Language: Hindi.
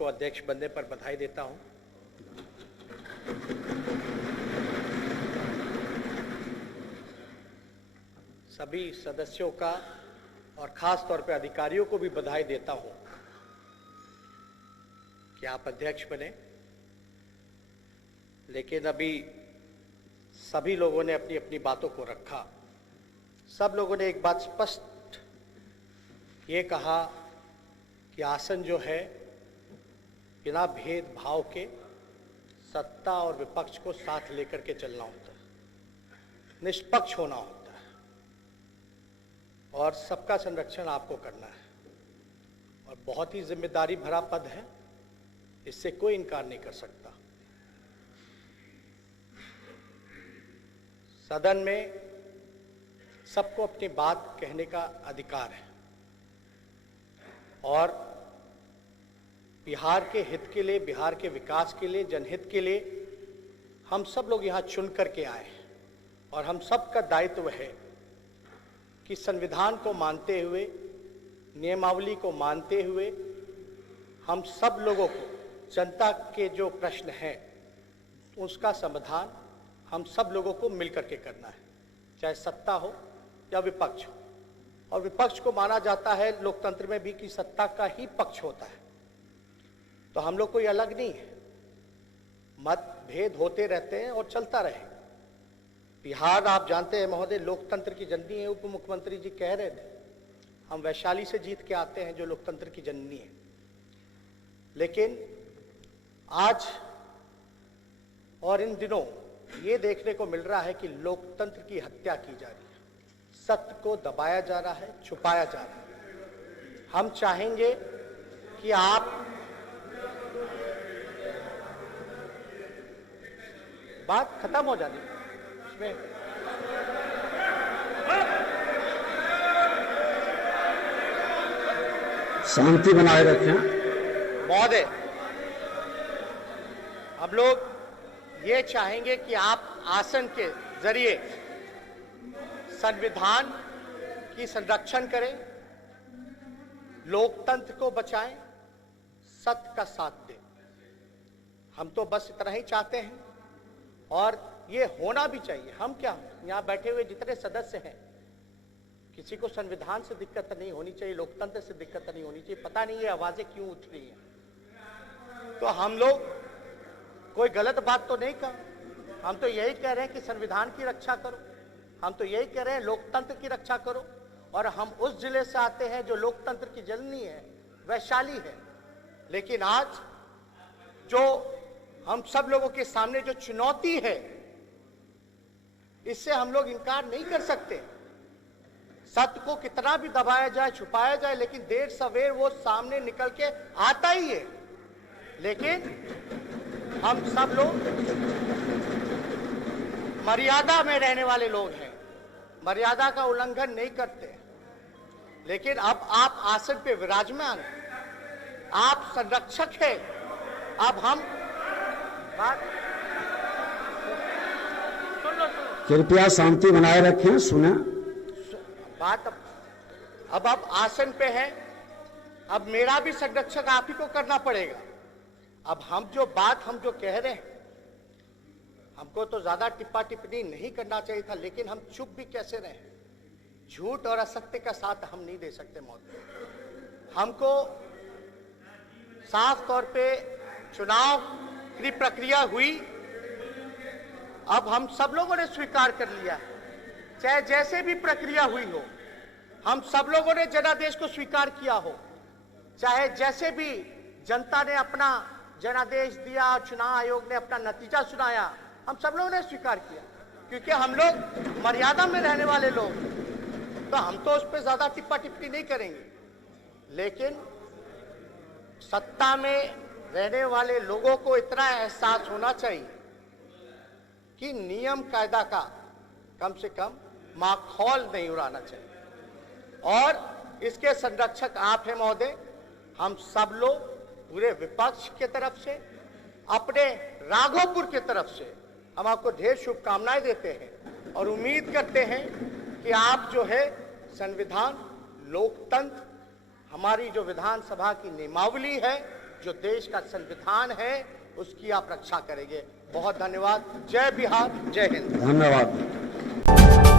आपको अध्यक्ष बनने पर बधाई देता हूं। सभी सदस्यों का और खास तौर पर अधिकारियों को भी बधाई देता हूं कि आप अध्यक्ष बने। लेकिन अभी सभी लोगों ने अपनी अपनी बातों को रखा। सब लोगों ने एक बात स्पष्ट ये कहा कि आसन जो है बिना भेदभाव के सत्ता और विपक्ष को साथ लेकर के चलना होता है, निष्पक्ष होना होता है और सबका संरक्षण आपको करना है और बहुत ही जिम्मेदारी भरा पद है, इससे कोई इनकार नहीं कर सकता। सदन में सबको अपनी बात कहने का अधिकार है और बिहार के हित के लिए, बिहार के विकास के लिए, जनहित के लिए हम सब लोग यहाँ चुन करके आए हैं और हम सब का दायित्व है कि संविधान को मानते हुए, नियमावली को मानते हुए हम सब लोगों को जनता के जो प्रश्न हैं उसका समाधान हम सब लोगों को मिलकर के करना है, चाहे सत्ता हो या विपक्ष हो। और विपक्ष को माना जाता है लोकतंत्र में भी कि सत्ता का ही पक्ष होता है, तो हम लोग कोई अलग नहीं है। मतभेद होते रहते हैं और चलता रहेगा। बिहार आप जानते हैं महोदय लोकतंत्र की जननी है। उप मुख्यमंत्री जी कह रहे थे हम वैशाली से जीत के आते हैं जो लोकतंत्र की जननी है, लेकिन आज और इन दिनों ये देखने को मिल रहा है कि लोकतंत्र की हत्या की जा रही है, सत्य को दबाया जा रहा है, छुपाया जा रहा है। हम चाहेंगे कि आप बात खत्म हो जाती इसमें शांति बनाए रखें। महोदय, हम लोग ये चाहेंगे कि आप आसन के जरिए संविधान की संरक्षण करें, लोकतंत्र को बचाएं, सत्य का साथ दें। हम तो बस इतना ही चाहते हैं और ये होना भी चाहिए। हम क्या, यहाँ बैठे हुए जितने सदस्य हैं, किसी को संविधान से दिक्कत नहीं होनी चाहिए, लोकतंत्र से दिक्कत नहीं होनी चाहिए। पता नहीं ये आवाजें क्यों उठ रही हैं। तो हम लोग कोई गलत बात तो नहीं कर, हम तो यही कह रहे हैं कि संविधान की रक्षा करो, हम तो यही कह रहे हैं लोकतंत्र की रक्षा करो। और हम उस जिले से आते हैं जो लोकतंत्र की जननी है, वैशाली है। लेकिन आज जो हम सब लोगों के सामने जो चुनौती है, इससे हम लोग इनकार नहीं कर सकते। सत्य को कितना भी दबाया जाए, छुपाया जाए, लेकिन देर सवेर वो सामने निकल के आता ही है। लेकिन हम सब लोग मर्यादा में रहने वाले लोग हैं, मर्यादा का उल्लंघन नहीं करते। लेकिन अब आप आसन पे विराजमान हैं, आप संरक्षक हैं। अब हम बात सुन लो। कृपया शांति बनाए रखें, सुने बात। अब आप आसन पे हैं, अब मेरा भी संरक्षक आप ही को करना पड़ेगा। अब हम जो कह रहे हैं, हमको तो ज्यादा टिप्पा टिप्पणी नहीं करना चाहिए था, लेकिन हम चुप भी कैसे रहे। झूठ और असत्य का साथ हम नहीं दे सकते महोदय। हमको साफ तौर पे चुनाव की प्रक्रिया हुई, अब हम सब लोगों ने स्वीकार कर लिया है, चाहे जैसे भी प्रक्रिया हुई हो। हम सब लोगों ने जनादेश को स्वीकार किया हो, चाहे जैसे भी जनता ने अपना जनादेश दिया, चुनाव आयोग ने अपना नतीजा सुनाया, हम सब लोगों ने स्वीकार किया। क्योंकि हम लोग मर्यादा में रहने वाले लोग, तो हम तो उस पर ज्यादा टिप्पा टिप्पणी नहीं करेंगे। लेकिन सत्ता में रहने वाले लोगों को इतना एहसास होना चाहिए कि नियम कायदा का कम से कम माखौल नहीं उड़ाना चाहिए। और इसके संरक्षक आप हैं महोदय। हम सब लोग पूरे विपक्ष के तरफ से, अपने राघोपुर के तरफ से हम आपको ढेर शुभकामनाएं देते हैं और उम्मीद करते हैं कि आप जो है संविधान, लोकतंत्र, हमारी जो विधानसभा की नियमावली है, जो देश का संविधान है उसकी आप रक्षा करेंगे। बहुत धन्यवाद। जय बिहार, जय हिंद। धन्यवाद।